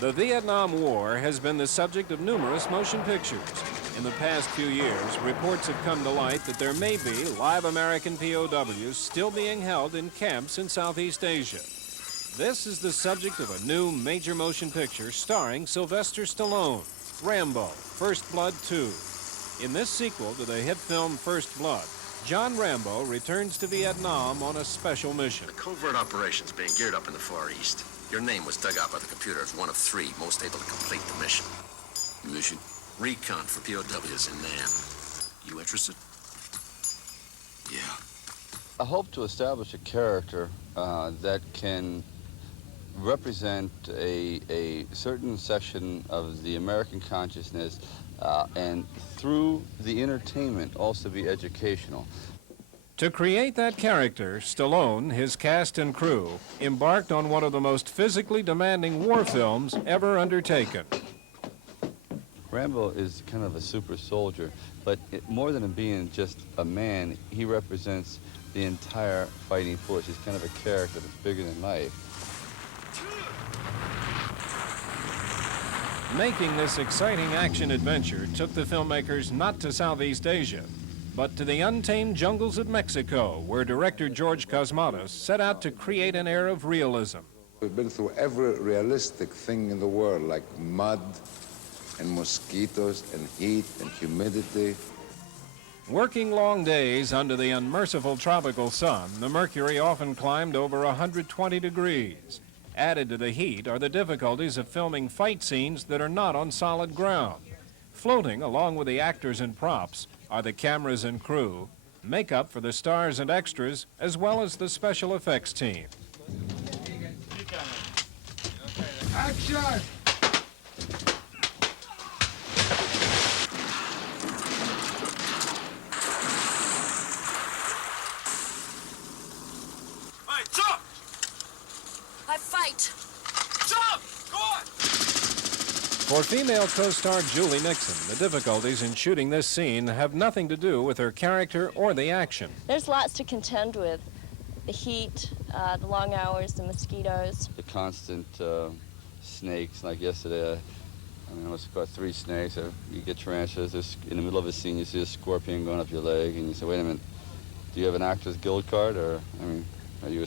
The Vietnam War has been the subject of numerous motion pictures. In the past few years, reports have come to light that there may be live American POWs still being held in camps in Southeast Asia. This is the subject of a new major motion picture starring Sylvester Stallone, Rambo, First Blood 2. In this sequel to the hit film First Blood, John Rambo returns to Vietnam on a special mission. The covert operation's being geared up in the Far East. Your name was dug out by the computer as one of 3 most able to complete the mission. Mission? Recon for POWs in Nam. You interested? Yeah. I hope to establish a character that can represent a certain section of the American consciousness and through the entertainment also be educational. To create that character, Stallone, his cast and crew, embarked on one of the most physically demanding war films ever undertaken. Rambo is kind of a super soldier, but more than being just a man, he represents the entire fighting force. He's kind of a character that's bigger than life. Making this exciting action adventure took the filmmakers not to Southeast Asia, but to the untamed jungles of Mexico, where director George Cosmatos set out to create an air of realism. We've been through every realistic thing in the world, like mud and mosquitoes and heat and humidity. Working long days under the unmerciful tropical sun, the mercury often climbed over 120 degrees. Added to the heat are the difficulties of filming fight scenes that are not on solid ground. Floating along with the actors and props are the cameras and crew, makeup for the stars and extras, as well as the special effects team. Action! Jump! I fight. Jump! Go on! For female co-star Julie Nixon, the difficulties in shooting this scene have nothing to do with her character or the action. There's lots to contend with. The heat, the long hours, the mosquitoes. The constant snakes, like yesterday, I must have caught 3 snakes. You get tarantulas, in the middle of a scene you see a scorpion going up your leg, and you say, wait a minute, do you have an Actors Guild card, or, I mean, are you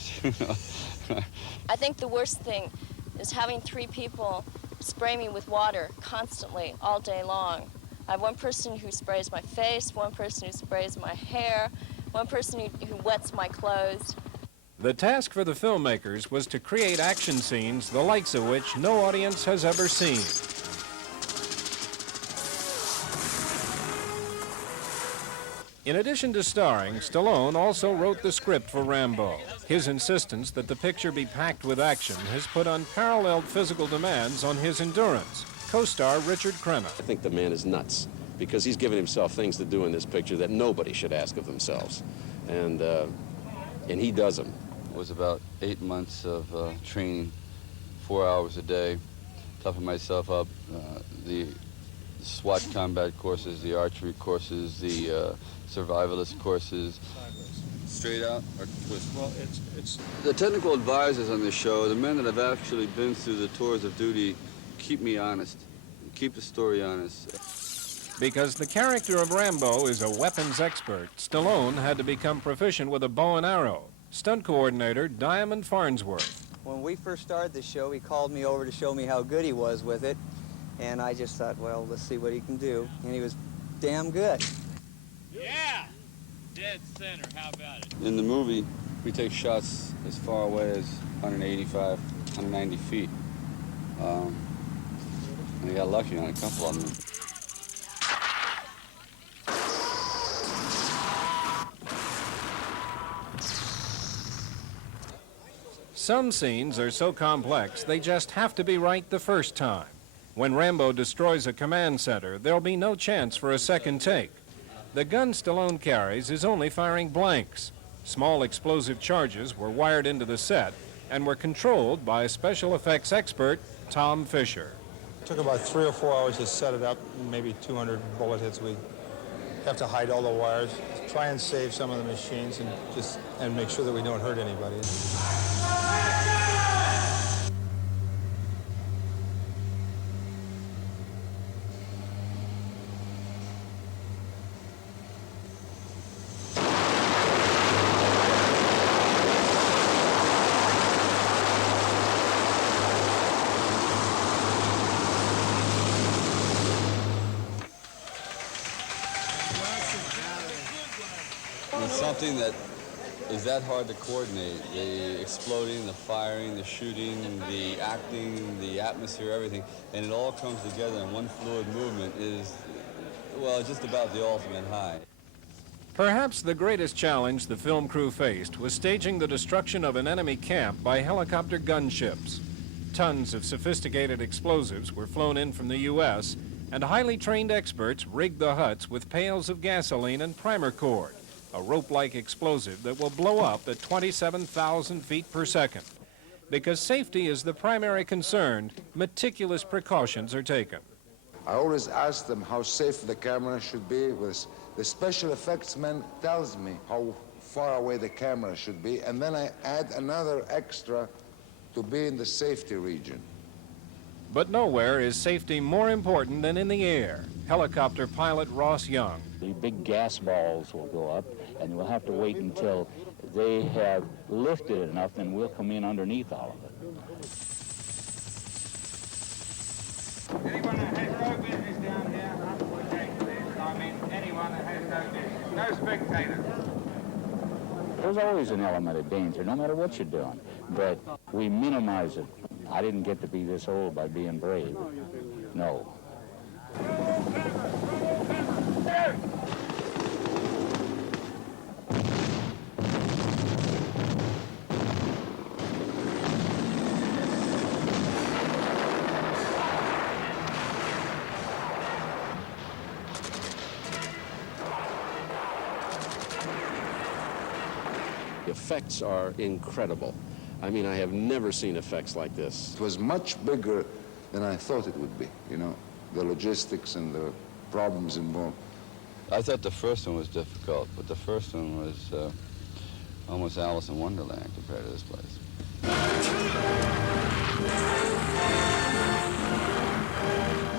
I think the worst thing is having 3 people spray me with water constantly, all day long. I have one person who sprays my face, one person who sprays my hair, one person who wets my clothes. The task for the filmmakers was to create action scenes the likes of which no audience has ever seen. In addition to starring, Stallone also wrote the script for Rambo. His insistence that the picture be packed with action has put unparalleled physical demands on his endurance. Co-star Richard Crenna. I think the man is nuts because he's given himself things to do in this picture that nobody should ask of themselves. And he does them. It was about 8 months of training, 4 hours a day, toughing myself up, the SWAT combat courses, the archery courses, the survivalist courses. Straight out or twist? Well, it's... The technical advisors on the show, the men that have actually been through the tours of duty, keep me honest, keep the story honest. Because the character of Rambo is a weapons expert, Stallone had to become proficient with a bow and arrow. Stunt coordinator Diamond Farnsworth. When we first started the show, he called me over to show me how good he was with it. And I just thought, well, let's see what he can do. And he was damn good. Yeah! Dead center, how about it? In the movie, we take shots as far away as 185, 190 feet. And I got lucky on a couple of them. Some scenes are so complex, they just have to be right the first time. When Rambo destroys a command center, there'll be no chance for a second take. The gun Stallone carries is only firing blanks. Small explosive charges were wired into the set and were controlled by special effects expert Tom Fisher. It took about 3 or 4 hours to set it up, maybe 200 bullet hits. We have to hide all the wires, try and save some of the machines, and make sure that we don't hurt anybody. something that is that hard to coordinate. The exploding, the firing, the shooting, the acting, the atmosphere, everything. And it all comes together in one fluid movement is, well, just about the ultimate high. Perhaps the greatest challenge the film crew faced was staging the destruction of an enemy camp by helicopter gunships. Tons of sophisticated explosives were flown in from the U.S., and highly trained experts rigged the huts with pails of gasoline and primer cord, a rope-like explosive that will blow up at 27,000 feet per second. Because safety is the primary concern, meticulous precautions are taken. I always ask them how safe the camera should be. The special effects man tells me how far away the camera should be, and then I add another extra to be in the safety region. But nowhere is safety more important than in the air. Helicopter pilot Ross Young. The big gas balls will go up, and we'll have to wait until they have lifted it enough, then we'll come in underneath all of it. Anyone that has no business down here, I mean anyone that has no business, no spectators. There's always an element of danger, no matter what you're doing, but we minimize it. I didn't get to be this old by being brave. No. The effects are incredible. I mean, I have never seen effects like this. It was much bigger than I thought it would be, you know, the logistics and the problems involved. I thought the first one was difficult, but the first one was almost Alice in Wonderland compared to this place.